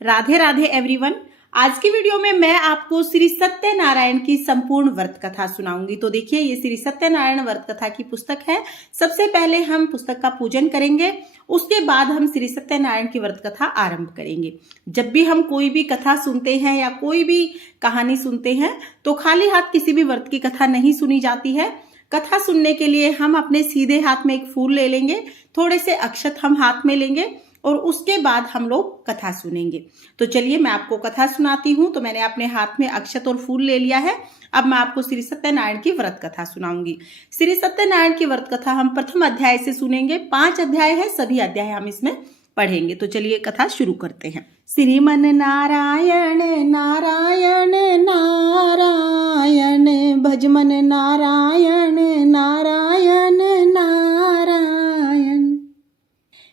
Radhe Radhe everyone. आज की video में मैं आपको श्री सत्यनारायण की संपूर्ण व्रत कथा सुनाऊंगी। तो देखिए, ये श्री सत्यनारायण व्रत कथा की पुस्तक है। सबसे पहले हम पुस्तक का पूजन करेंगे, उसके बाद हम श्री सत्यनारायण की व्रत कथा आरंभ करेंगे। जब भी हम कोई भी कथा सुनते हैं या कोई भी कहानी सुनते हैं तो खाली हाथ किसी भी व्रत की कथा नहीं सुनी जाती है। कथा सुनने के लिए हम अपने सीधे हाथ में एक फूल ले लेंगे, थोड़े से अक्षत हम हाथ में लेंगे और उसके बाद हम लोग कथा सुनेंगे। तो चलिए मैं आपको कथा सुनाती हूँ। तो मैंने अपने हाथ में अक्षत और फूल ले लिया है। अब मैं आपको श्री सत्यनारायण की व्रत कथा सुनाऊंगी। श्री सत्यनारायण की व्रत कथा हम प्रथम अध्याय से सुनेंगे। 5 अध्याय है, सभी अध्याय हम इसमें पढ़ेंगे। तो चलिए कथा शुरू करते हैं। श्रीमन नारायण नारायण नारायण, भजमन नारायण नारायण नारायण।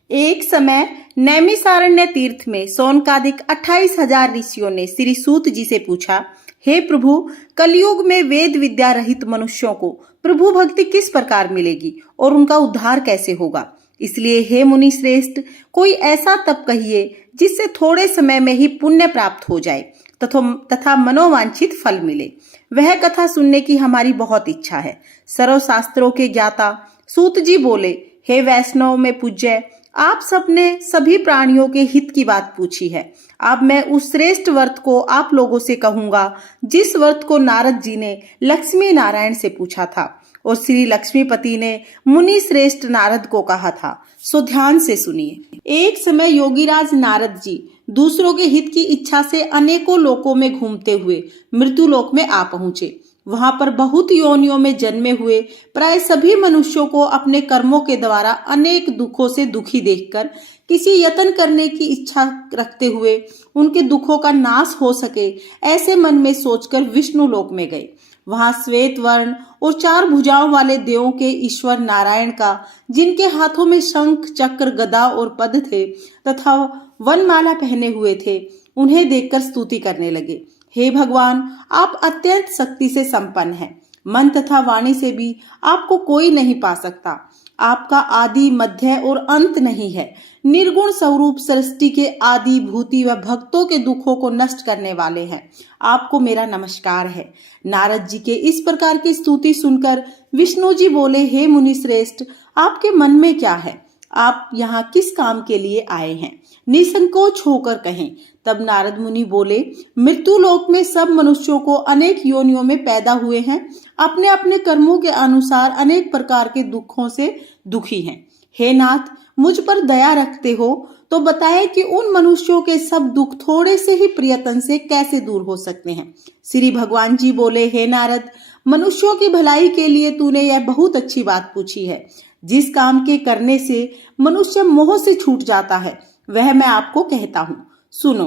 एक समय नैमिषारण्य तीर्थ में सौनकादिक 28,000 ऋषियों ने श्री सूत जी से पूछा, हे प्रभु, कलयुग में वेद विद्या रहित मनुष्यों को प्रभु भक्ति किस प्रकार मिलेगी और उनका उद्धार कैसे होगा? इसलिए हे मुनि श्रेष्ठ, कोई ऐसा तप कहिए जिससे थोड़े समय में ही पुण्य प्राप्त हो जाए तथा मनोवांछित फल मिले। वह कथा सुनने की हमारी बहुत इच्छा है। सर्वशास्त्रों के ज्ञाता सूत जी बोले, हे वैष्णव में पूज्य, आप सबने सभी प्राणियों के हित की बात पूछी है। अब मैं उस श्रेष्ठ व्रत को आप लोगों से कहूंगा जिस व्रत को नारद जी ने लक्ष्मी नारायण से पूछा था और श्री लक्ष्मीपति ने मुनि श्रेष्ठ नारद को कहा था। सो ध्यान से सुनिए। एक समय योगीराज नारद जी दूसरों के हित की इच्छा से अनेकों लोकों में घूमते हुए मृत्यु लोक में आ पहुंचे। वहां पर बहुत योनियों में जन्मे हुए प्राय सभी मनुष्यों को अपने कर्मों के द्वारा अनेक दुखों से दुखी देखकर किसी यत्न करने की इच्छा रखते हुए उनके दुखों का नाश हो सके ऐसे मन में सोचकर विष्णु लोक में गए। वहां श्वेत वर्ण और 4 भुजाओं वाले देवों के ईश्वर नारायण का, जिनके हाथों में शंख चक्र गदा और पद थे तथा वनमाला पहने हुए थे, उन्हें देखकर स्तुति करने लगे। हे भगवान, आप अत्यंत शक्ति से संपन्न हैं। मन तथा वाणी से भी आपको कोई नहीं पा सकता। आपका आदि मध्य और अंत नहीं है। निर्गुण स्वरूप सृष्टि के आदि भूति व भक्तों के दुखों को नष्ट करने वाले हैं। आपको मेरा नमस्कार है। नारद जी के इस प्रकार की स्तुति सुनकर विष्णु जी बोले, हे मुनि श्रेष्ठ, आपके मन में क्या है? आप यहाँ किस काम के लिए आए हैं? निसंकोच होकर कहें। तब नारद मुनि बोले, मृत्यु लोक में सब मनुष्यों को अनेक योनियों में पैदा हुए हैं, अपने अपने कर्मों के अनुसार अनेक प्रकार के दुखों से दुखी हैं। हे नाथ, मुझ पर दया रखते हो तो बताएं कि उन मनुष्यों के सब दुख थोड़े से ही प्रयत्न से कैसे दूर हो सकते हैं। श्री भगवान जी बोले, हे नारद, मनुष्यों की भलाई के लिए तूने यह बहुत अच्छी बात पूछी है। जिस काम के करने से मनुष्य मोह से छूट जाता है वह मैं आपको कहता हूँ, सुनो।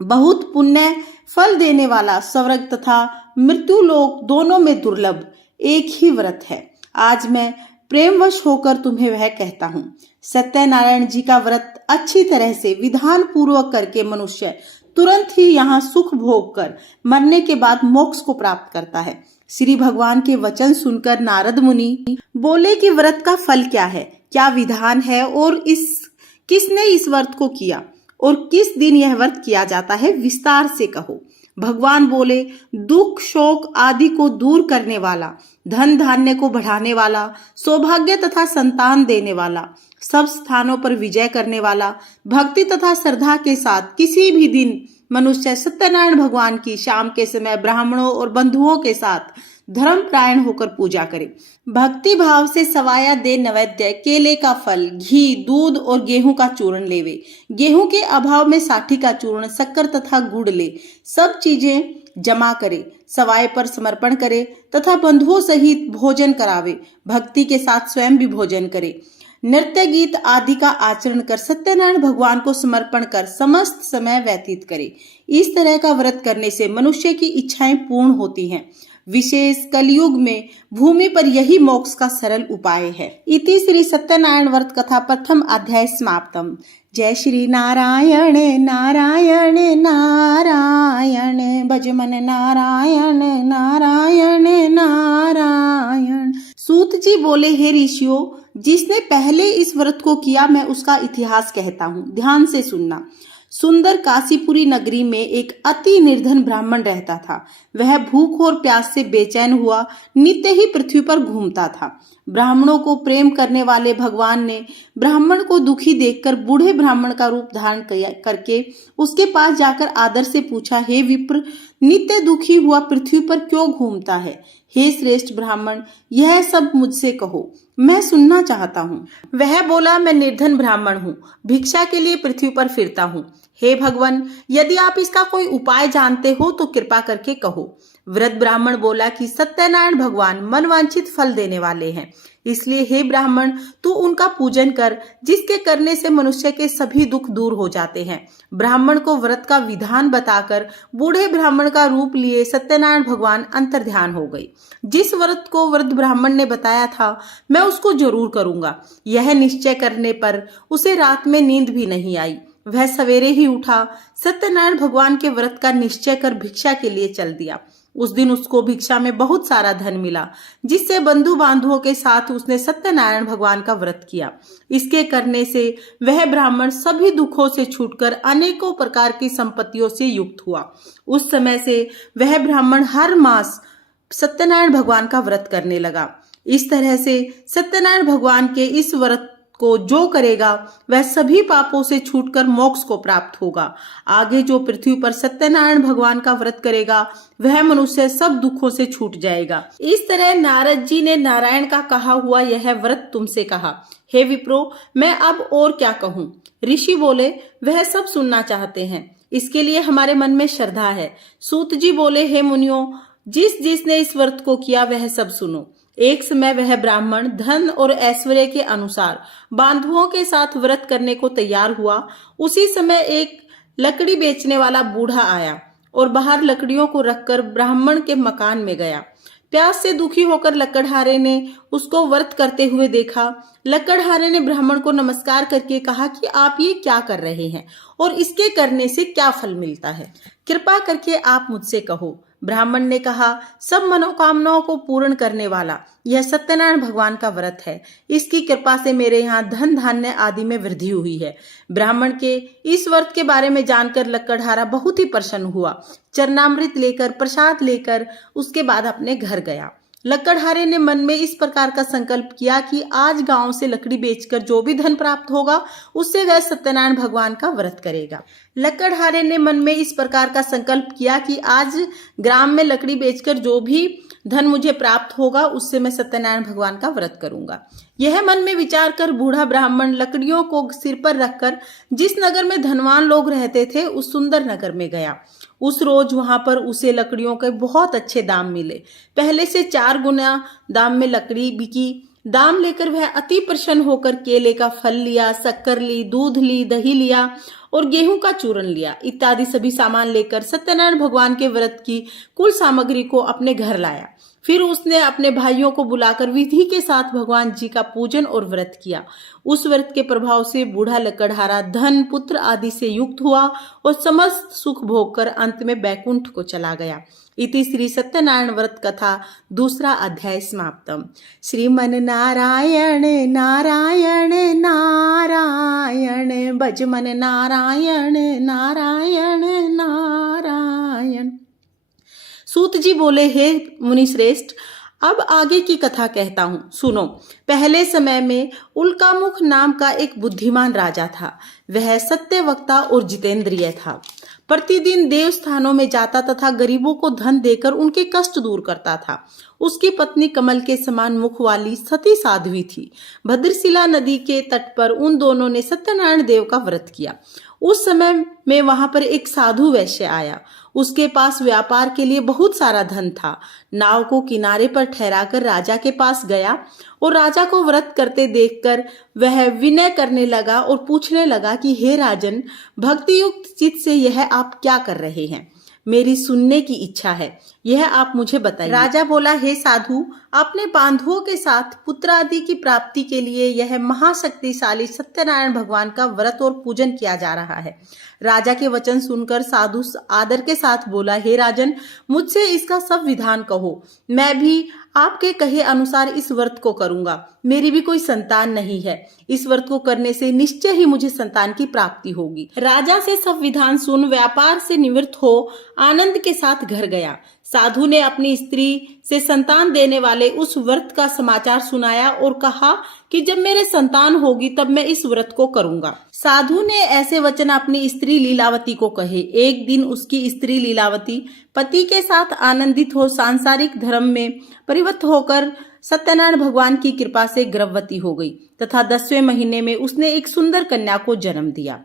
बहुत पुण्य फल देने वाला स्वर्ग तथा मृत्यु लोक दोनों में दुर्लभ एक ही व्रत है। आज मैं प्रेमवश होकर तुम्हें वह कहता हूँ। सत्यनारायण जी का व्रत अच्छी तरह से विधान पूर्वक करके मनुष्य तुरंत ही यहाँ सुख भोग कर मरने के बाद मोक्ष को प्राप्त करता है। श्री भगवान के वचन सुनकर नारद मुनि बोले कि व्रत का फल क्या है, क्या विधान है और किसने इस व्रत को किया और किस दिन यह व्रत किया जाता है, विस्तार से कहो। भगवान बोले, दुख शोक आदि को दूर करने वाला, धन धान्य को बढ़ाने वाला, सौभाग्य तथा संतान देने वाला, सब स्थानों पर विजय करने वाला, भक्ति तथा श्रद्धा के साथ किसी भी दिन मनुष्य सत्यनारायण भगवान की शाम के समय ब्राह्मणों और बंधुओं के साथ धर्मपरायण होकर पूजा करे। भक्ति भाव से सवाया दे नैवेद्य, केले का फल, घी, दूध और गेहूं का चूर्ण लेवे। गेहूं के अभाव में साठी का चूर्ण, शक्कर तथा गुड़ ले। सब चीजें जमा करे, सवाय पर समर्पण करे तथा बंधुओं सहित भोजन करावे। भक्ति के साथ स्वयं भी भोजन करे। नृत्य गीत आदि का आचरण कर सत्यनारायण भगवान को समर्पण कर समस्त समय व्यतीत करे। इस तरह का व्रत करने से मनुष्य की इच्छाएं पूर्ण होती हैं। विशेष कलयुग में भूमि पर यही मोक्ष का सरल उपाय है। इति श्री सत्यनारायण व्रत कथा प्रथम अध्याय समाप्तम। जय श्री नारायण नारायण नारायण, भजमन नारायण नारायण नारायण। सूत जी बोले, हे ऋषियों, जिसने पहले इस व्रत को किया मैं उसका इतिहास कहता हूँ, ध्यान से सुनना। सुंदर काशीपुरी नगरी में एक अति निर्धन ब्राह्मण रहता था। वह भूख और प्यास से बेचैन हुआ नित्य ही पृथ्वी पर घूमता था। ब्राह्मणों को प्रेम करने वाले भगवान ने ब्राह्मण को दुखी देखकर बूढ़े ब्राह्मण का रूप धारण करके उसके पास जाकर आदर से पूछा, हे विप्र, नित्य दुखी हुआ पृथ्वी पर क्यों घूमता है? हे श्रेष्ठ ब्राह्मण, यह सब मुझसे कहो, मैं सुनना चाहता हूँ। वह बोला, मैं निर्धन ब्राह्मण हूँ, भिक्षा के लिए पृथ्वी पर फिरता हूँ। हे भगवान, यदि आप इसका कोई उपाय जानते हो तो कृपा करके कहो। वृद्ध ब्राह्मण बोला कि सत्यनारायण भगवान मनवांछित फल देने वाले हैं, इसलिए हे ब्राह्मण, तू उनका पूजन कर, जिसके करने से मनुष्य के सभी दुख दूर हो जाते हैं। ब्राह्मण को व्रत का विधान बताकर बूढ़े ब्राह्मण का रूप लिए सत्यनारायण भगवान अंतर्ध्यान हो गए। जिस व्रत को वृद्ध ब्राह्मण ने बताया था, मैं उसको जरूर करूंगा। यह निश्चय करने पर उसे रात में नींद भी नहीं आई। वह सवेरे ही उठा, सत्यनारायण भगवान के व्रत का निश्चय कर भिक्षा के लिए चल दिया। उस दिन उसको भिक्षा में बहुत सारा धन मिला, जिससे बंधु बांधवों के साथ उसने सत्यनारायण भगवान का व्रत किया। इसके करने से वह ब्राह्मण सभी दुखों से छूटकर अनेकों प्रकार की संपत्तियों से युक्त हुआ। उस समय से वह ब्राह्मण हर मास सत्यनारायण भगवान का व्रत करने लगा। इस तरह से सत्यनारायण भगवान के इस व्रत को जो करेगा वह सभी पापों से छूटकर मोक्ष को प्राप्त होगा। आगे जो पृथ्वी पर सत्यनारायण भगवान का व्रत करेगा वह मनुष्य सब दुखों से छूट जाएगा। इस तरह नारद जी ने नारायण का कहा हुआ यह व्रत तुमसे कहा। हे विप्रो, मैं अब और क्या कहूँ? ऋषि बोले, वह सब सुनना चाहते हैं, इसके लिए हमारे मन में श्रद्धा है। सूत जी बोले, हे मुनियों, जिसने इस व्रत को किया वह सब सुनो। एक समय वह ब्राह्मण धन और ऐश्वर्य के अनुसार बांधवों के साथ व्रत करने को तैयार हुआ। उसी समय एक लकड़ी बेचने वाला बूढ़ा आया और बाहर लकड़ियों को रखकर ब्राह्मण के मकान में गया। प्यास से दुखी होकर लकड़हारे ने उसको व्रत करते हुए देखा। लकड़हारे ने ब्राह्मण को नमस्कार करके कहा कि आप ये क्या कर रहे हैं और इसके करने से क्या फल मिलता है? कृपा करके आप मुझसे कहो। ब्राह्मण ने कहा, सब मनोकामनाओं को पूर्ण करने वाला यह सत्यनारायण भगवान का व्रत है। इसकी कृपा से मेरे यहाँ धन धान्य आदि में वृद्धि हुई है। ब्राह्मण के इस व्रत के बारे में जानकर लकड़हारा बहुत ही प्रसन्न हुआ। चरणामृत लेकर, प्रसाद लेकर उसके बाद अपने घर गया। लकड़हारे ने मन में इस प्रकार का संकल्प किया कि आज गांव से लकड़ी बेचकर जो भी धन प्राप्त होगा उससे वह सत्यनारायण भगवान का व्रत करेगा। लकड़हारे ने मन में इस प्रकार का संकल्प किया कि आज ग्राम में लकड़ी बेचकर जो भी धन मुझे प्राप्त होगा उससे मैं सत्यनारायण भगवान का व्रत करूंगा। यह मन में विचार कर बूढ़ा ब्राह्मण लकड़ियों को सिर पर रखकर जिस नगर में धनवान लोग रहते थे उस सुंदर नगर में गया। उस रोज वहां पर उसे लकड़ियों के बहुत अच्छे दाम मिले। पहले से 4 गुना दाम में लकड़ी बिकी। दाम लेकर वह अति प्रसन्न होकर केले का फल लिया, शक्कर ली, दूध ली, दही लिया और गेहूं का चूरन लिया इत्यादि सभी सामान लेकर सत्यनारायण भगवान के व्रत की कुल सामग्री को अपने घर लाया। फिर उसने अपने भाइयों को बुलाकर विधि के साथ भगवान जी का पूजन और व्रत किया। उस व्रत के प्रभाव से बूढ़ा लकड़हारा धन, पुत्र आदि से युक्त हुआ और समस्त सुख भोग कर अंत में बैकुंठ को चला गया। इति श्री सत्यनारायण व्रत कथा 2 अध्याय समाप्तम। श्रीमन नारायण नारायण नारायण, भजमन नारायण नारायण नारायण। सूत जी बोले, हे मुनि श्रेष्ठ, अब आगे की कथा कहता हूँ, सुनो। पहले समय में उल्कामुख नाम का एक बुद्धिमान राजा था। वह सत्यवक्ता और जितेंद्रिय था। प्रतिदिन देव स्थानों में जाता तथा गरीबों को धन देकर उनके कष्ट दूर करता था। उसकी पत्नी कमल के समान मुख वाली सती साध्वी थी। भद्रशिला नदी के तट पर उन दोनों ने सत्यनारायण देव का व्रत किया। उस समय में वहां पर एक साधु वैश्य आया। उसके पास व्यापार के लिए बहुत सारा धन था। नाव को किनारे पर ठहराकर राजा के पास गया और राजा को व्रत करते देखकर वह विनय करने लगा और पूछने लगा कि हे राजन, भक्ति युक्त चित्त से यह आप क्या कर रहे हैं? मेरी सुनने की इच्छा है, यह आप मुझे बताइए। राजा बोला, हे साधु, अपने बांधुओं के साथ पुत्र आदि की प्राप्ति के लिए यह महाशक्तिशाली सत्यनारायण भगवान का व्रत और पूजन किया जा रहा है। राजा के वचन सुनकर साधु आदर के साथ बोला, हे राजन, मुझसे इसका सब विधान कहो, मैं भी आपके कहे अनुसार इस व्रत को करूंगा। मेरी भी कोई संतान नहीं है, इस व्रत को करने से निश्चय ही मुझे संतान की प्राप्ति होगी। राजा से सब विधान सुन व्यापार से निवृत्त हो आनंद के साथ घर गया। साधु ने अपनी स्त्री से संतान देने वाले उस व्रत का समाचार सुनाया और कहा कि जब मेरे संतान होगी तब मैं इस व्रत को करूंगा। साधु ने ऐसे वचन अपनी स्त्री लीलावती को कहे। एक दिन उसकी स्त्री लीलावती पति के साथ आनंदित हो सांसारिक धर्म में परिवर्तित होकर सत्यनारायण भगवान की कृपा से गर्भवती हो गई तथा 10वें महीने में उसने एक सुंदर कन्या को जन्म दिया।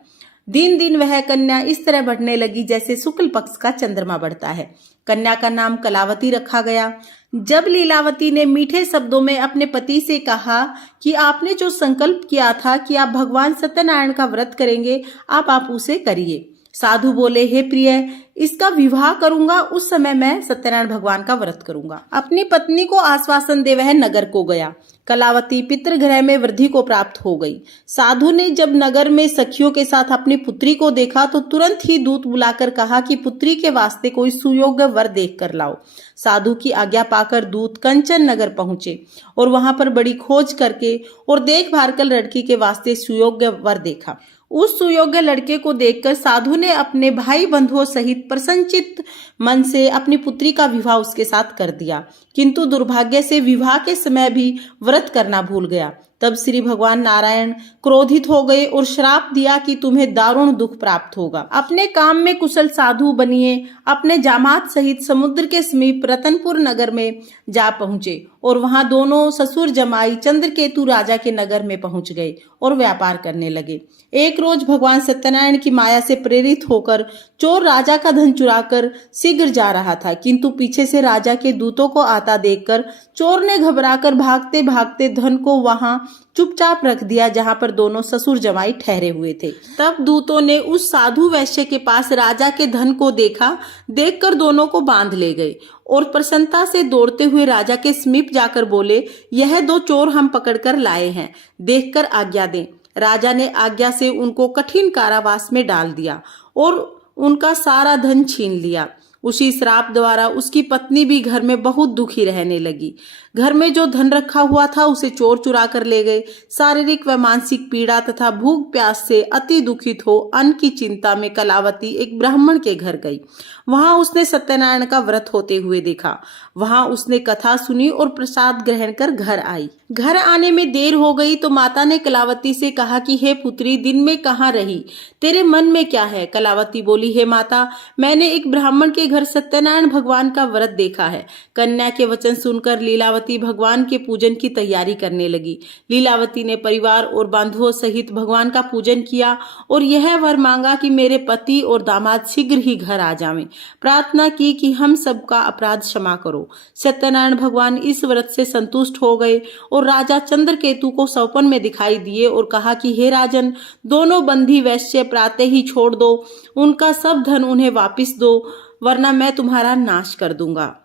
दिन दिन वह कन्या इस तरह बढ़ने लगी जैसे शुक्ल पक्ष का चंद्रमा बढ़ता है। कन्या का नाम कलावती रखा गया। जब लीलावती ने मीठे शब्दों में अपने पति से कहा कि आपने जो संकल्प किया था कि आप भगवान सत्यनारायण का व्रत करेंगे, आप उसे करिए। साधु बोले, हे प्रिय, इसका विवाह करूंगा, उस समय मैं सत्यनारायण भगवान का व्रत करूंगा। अपनी पत्नी को आश्वासन दे वह नगर को गया। कलावती पितृगृह में वृद्धि को प्राप्त हो गई। साधु ने जब नगर में सखियों के साथ अपनी पुत्री को देखा तो तुरंत ही दूत बुलाकर कहा कि पुत्री के वास्ते कोई सुयोग्य वर देख कर लाओ। साधु की आज्ञा पाकर दूत कंचन नगर पहुंचे और वहां पर बड़ी खोज करके और देखभाल कर लड़की के वास्ते सुयोग्य वर देखा। उस सुयोग्य लड़के को देखकर साधु ने अपने भाई बंधुओं सहित प्रसन्नचित्त मन से अपनी पुत्री का विवाह उसके साथ कर दिया, किंतु दुर्भाग्य से विवाह के समय भी व्रत करना भूल गया। तब श्री भगवान नारायण क्रोधित हो गए और श्राप दिया कि तुम्हें दारुण दुख प्राप्त होगा। अपने काम में कुशल साधु बनिए अपने जामात सहित समुद्र के समीप रतनपुर नगर में जा पहुंचे और वहां दोनों ससुर जमाई चंद्रकेतु राजा के नगर में पहुंच गए और व्यापार करने लगे। एक रोज भगवान सत्यनारायण की माया से प्रेरित होकर चोर राजा का धन चुराकर शीघ्र जा रहा था, किंतु पीछे से राजा के दूतों को आता देखकर चोर ने घबराकर भागते भागते धन को वहां चुपचाप रख दिया जहां पर दोनों ससुर जमाई ठहरे हुए थे। तब दूतों ने उस साधु वैश्य के पास राजा के धन को देखा। देखकर दोनों को बांध ले गए और प्रसन्नता से दौड़ते हुए राजा के समीप जाकर बोले, यह 2 चोर हम पकड़कर लाए हैं, देखकर आज्ञा दें। राजा ने आज्ञा से उनको कठिन कारावास में डाल दिया और उनका सारा धन छीन लिया। उसी श्राप द्वारा उसकी पत्नी भी घर में बहुत दुखी रहने लगी। घर में जो धन रखा हुआ था उसे चोर चुरा कर ले गए। शारीरिक व मानसिक पीड़ा तथा भूख प्यास से अति दुखित हो अन्न की चिंता में कलावती एक ब्राह्मण के घर गई। वहां उसने सत्यनारायण का व्रत होते हुए देखा। वहां उसने कथा सुनी और प्रसाद ग्रहण कर घर आई। घर आने में देर हो गई तो माता ने कलावती से कहा कि हे पुत्री, दिन में कहाँ रही, तेरे मन में क्या है? कलावती बोली, हे माता, मैंने एक ब्राह्मण के घर सत्यनारायण भगवान का व्रत देखा है। कन्या के वचन सुनकर लीलावती भगवान के पूजन की तैयारी करने लगी। लीलावती ने परिवार और बंधुओं सहित भगवान का पूजन किया और यह वर मांगा कि मेरे पति और दामाद शीघ्र ही घर आ जावें। प्रार्थना की कि हम सबका अपराध क्षमा करो। सत्यनारायण भगवान इस व्रत से संतुष्ट हो गए और राजा चंद्रकेतु को स्वप्न में दिखाई दिए और कहा कि हे राजन, दोनों बंधी वैश्य प्रातः ही छोड़ दो, उनका सब धन उन्हें वापिस दो, वरना मैं तुम्हारा नाश कर दूंगा।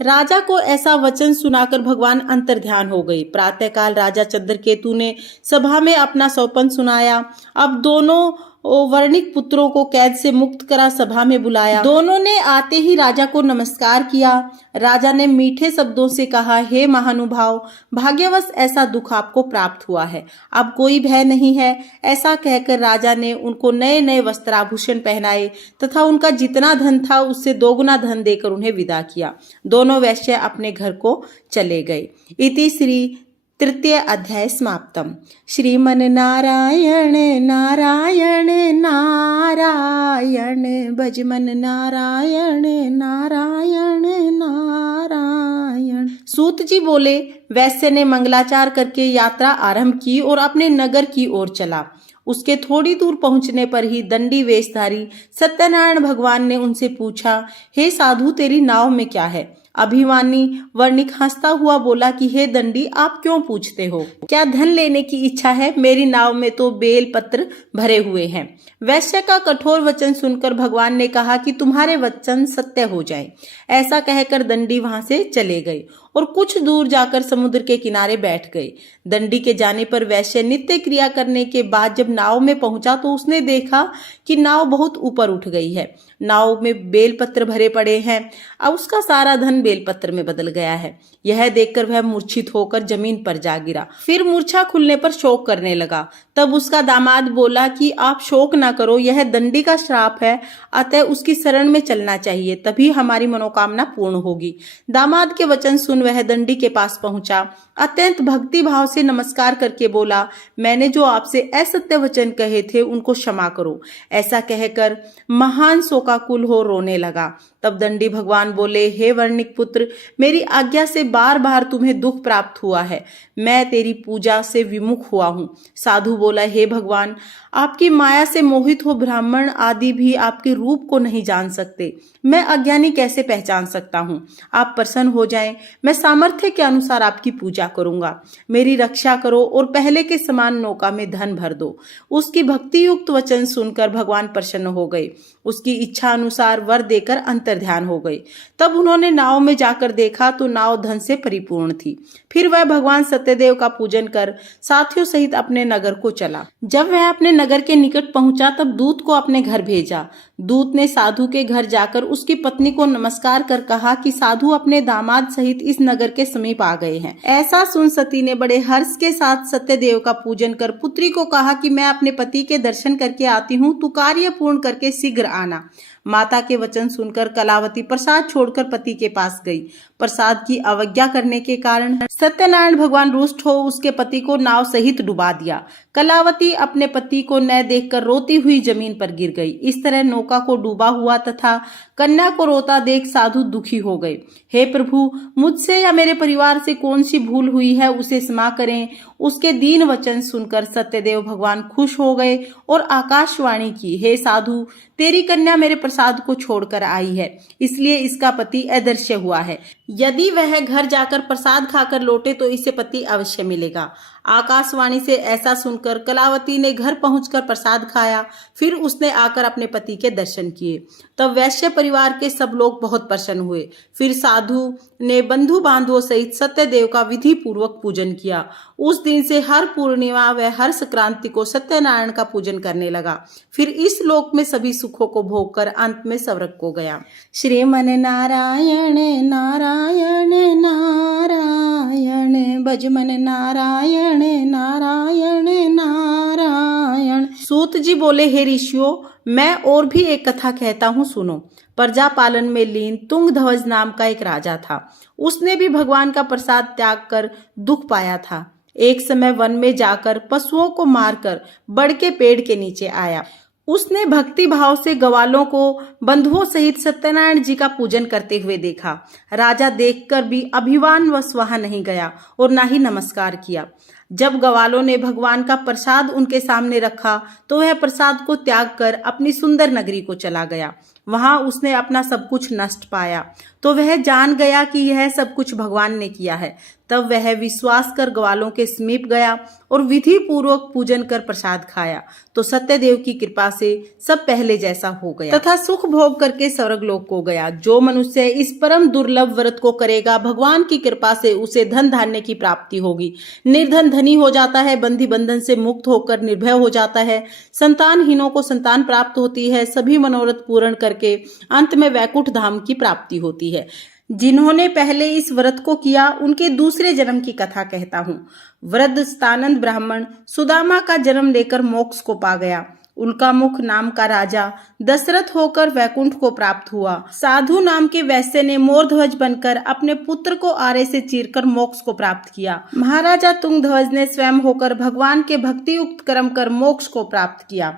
राजा को ऐसा वचन सुनाकर भगवान अंतर्ध्यान हो गए। प्रातःकाल राजा चंद्रकेतु ने सभा में अपना स्वप्न सुनाया। अब दोनों वर्णिक पुत्रों को कैद से मुक्त करा सभा में बुलाया। दोनों ने आते ही राजा को नमस्कार किया। राजा ने मीठे शब्दों से कहा, हे महानुभाव, भाग्यवश ऐसा दुख आपको प्राप्त हुआ है, अब कोई भय नहीं है। ऐसा कहकर राजा ने उनको नए नए वस्त्राभूषण पहनाए तथा उनका जितना धन था उससे 2 गुना धन देकर उन्हें विदा किया। दोनों वैश्य अपने घर को चले गए। इति श्री 3य अध्याय समाप्तम। श्रीमन नारायण नारायण नारायण, भजमन नारायण नारायण नारायण। सूत जी बोले, वैश्य ने मंगलाचार करके यात्रा आरंभ की और अपने नगर की ओर चला। उसके थोड़ी दूर पहुंचने पर ही दंडी वेशधारी सत्यनारायण भगवान ने उनसे पूछा, हे साधु, तेरी नाव में क्या है? अभिमानी वर्णिक हंसता हुआ बोला कि हे दंडी, आप क्यों पूछते हो? क्या धन लेने की इच्छा है? मेरी नाव में तो बेल पत्र भरे हुए हैं। वैश्य का कठोर वचन सुनकर भगवान ने कहा कि तुम्हारे वचन सत्य हो जाए। ऐसा कहकर दंडी वहां से चले गए और कुछ दूर जाकर समुद्र के किनारे बैठ गए। दंडी के जाने पर वैश्य नित्य क्रिया करने के बाद जब नाव में पहुंचा तो उसने देखा कि नाव बहुत ऊपर उठ गई है। नाव में बेलपत्र भरे पड़े हैं। अब उसका सारा धन बेलपत्र में बदल गया है। यह देखकर वह मूर्छित होकर जमीन पर जा गिरा। फिर मूर्छा खुलने पर शोक करने लगा। तब उसका दामाद बोला कि आप शोक ना करो, यह दंडी का श्राप है, अतः उसकी शरण में चलना चाहिए, तभी हमारी मनोकामना पूर्ण होगी। दामाद के वचन सुन वह दंडी के पास पहुंचा। अत्यंत भक्ति भाव से नमस्कार करके बोला, मैंने जो आपसे असत्य वचन कहे थे उनको क्षमा करो। ऐसा कहकर महान शोकाकुल हो रोने लगा। तब दंडी भगवान बोले, हे वर्णिक पुत्र, मेरी आज्ञा से बार बार तुम्हें दुख प्राप्त हुआ है। मैं तेरी पूजा से विमुख हुआ हूँ। साधु बोला, हे भगवान, आपकी माया से मोहित हो ब्राह्मण आदि भी आपके रूप को नहीं जान सकते। मैं अज्ञानी कैसे पहचान सकता हूँ? आप प्रसन्न हो जाएं, मैं सामर्थ्य के अनुसार आपकी पूजा करूंगा। मेरी रक्षा करो और पहले के समान नौका में धन भर दो। उसकी भक्ति युक्त वचन सुनकर भगवान प्रसन्न हो गए। उसकी इच्छा अनुसार वर देकर अंतर्ध्यान हो गए। तब उन्होंने नाव में जाकर देखा तो नाव धन से परिपूर्ण थी। फिर वह भगवान सत्यदेव का पूजन कर साथियों सहित अपने नगर को चला। जब वह अपने नगर के निकट पहुंचा तब दूत को अपने घर भेजा। दूत ने साधु के घर जाकर उसकी पत्नी को नमस्कार कर कहा कि साधु अपने दामाद सहित इस नगर के समीप आ गए हैं। ऐसा सुन सती ने बड़े हर्ष के साथ सत्यदेव का पूजन कर पुत्री को कहा कि मैं अपने पति के दर्शन करके आती हूँ, तू कार्य पूर्ण करके शीघ्र आना। माता के वचन सुनकर कलावती प्रसाद छोड़कर पति के पास गई। प्रसाद की अवज्ञा करने के कारण सत्यनारायण भगवान रुष्ट हो उसके पति को नाव सहित डुबा दिया। कलावती अपने पति को न देखकर रोती हुई जमीन पर गिर गई। इस तरह नौका को डूबा हुआ तथा कन्या को रोता देख साधु दुखी हो गए। हे प्रभु, मुझसे या मेरे परिवार से कौन सी भूल हुई है, उसे क्षमा करें। उसके दीन वचन सुनकर सत्यदेव भगवान खुश हो गए और आकाशवाणी की, हे साधु, तेरी कन्या मेरे प्रसाद को छोड़कर आई है, इसलिए इसका पति अदृश्य हुआ है। यदि वह घर जाकर प्रसाद खाकर लौटे तो इसे पति अवश्य मिलेगा। आकाशवाणी से ऐसा सुनकर कलावती ने घर पहुंचकर प्रसाद खाया। फिर उसने आकर अपने पति के दर्शन किए। तब वैश्य परिवार के सब लोग बहुत प्रसन्न हुए। फिर साधु ने बंधु बांधवों सहित सत्यदेव का विधि पूर्वक पूजन किया। उस दिन से हर पूर्णिमा व हर संक्रांति को सत्यनारायण का पूजन करने लगा। फिर इस लोक में सभी सुखों को भोग कर अंत में स्वर्ग को गया। श्रीमन नारायण नारायण नारायण, भजमन नारायण नारायण नारायण। सूत जी बोले, हे ऋषियों, मैं और भी एक कथा कहता हूँ, सुनो। प्रजा पालन में लीन तुंगध्वज नाम का एक राजा था। उसने भी भगवान का प्रसाद त्याग कर दुख पाया था। एक समय वन में जाकर पशुओं को मारकर बड़ के पेड़ के नीचे आया। उसने भक्ति भाव से ग्वालों को बंधुओं सहित सत्यनारायण जी का पूजन करते हुए देखा। राजा देखकर भी अभिमानवश वहां नहीं गया और ना ही नमस्कार किया। जब ग्वालों ने भगवान का प्रसाद उनके सामने रखा तो वह प्रसाद को त्याग कर अपनी सुंदर नगरी को चला गया। वहां उसने अपना सब कुछ नष्ट पाया तो वह जान गया कि यह सब कुछ भगवान ने किया है। तब वह विश्वास कर ग्वालों के समीप गया और विधि पूर्वक पूजन कर प्रसाद खाया तो सत्यदेव की कृपा से सब पहले जैसा हो गया तथा सुख भोग करके स्वर्गलोक को गया। जो मनुष्य इस परम दुर्लभ व्रत को करेगा, भगवान की कृपा से उसे धन धान्य की प्राप्ति होगी। निर्धन धनी हो जाता है, बंधी बंधन से मुक्त होकर निर्भय हो जाता है, संतानहीनों को संतान प्राप्त होती है, सभी मनोरथ पूर्ण करके अंत में वैकुंठ धाम की प्राप्ति होती है। जिन्होंने पहले इस व्रत को किया उनके दूसरे जन्म की कथा कहता हूँ। वृद्ध स्थानंद ब्राह्मण सुदामा का जन्म लेकर मोक्ष को पा गया। उल्कामुख नाम का राजा दशरथ होकर वैकुंठ को प्राप्त हुआ। साधु नाम के वैश्य ने मोरध्वज बनकर अपने पुत्र को आरे से चीरकर मोक्ष को प्राप्त किया। महाराजा तुंगध्वज ने स्वयं होकर भगवान के भक्ति युक्त कर्म कर मोक्ष को प्राप्त किया।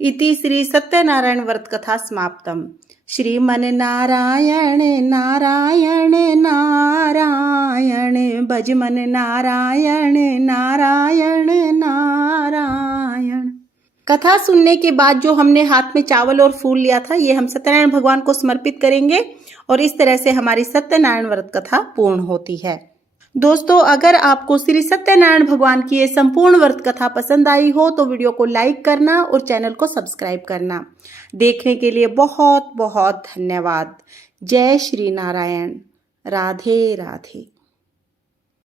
इति श्री सत्यनारायण व्रत कथा समाप्तम। श्रीमन नारायण नारायण नारायण, भजमन नारायण नारायण नारायण। कथा सुनने के बाद जो हमने हाथ में चावल और फूल लिया था, ये हम सत्यनारायण भगवान को समर्पित करेंगे और इस तरह से हमारी सत्यनारायण व्रत कथा पूर्ण होती है। दोस्तों, अगर आपको श्री सत्यनारायण भगवान की ये संपूर्ण व्रत कथा पसंद आई हो तो वीडियो को लाइक करना और चैनल को सब्सक्राइब करना। देखने के लिए बहुत बहुत धन्यवाद। जय श्री नारायण। राधे राधे।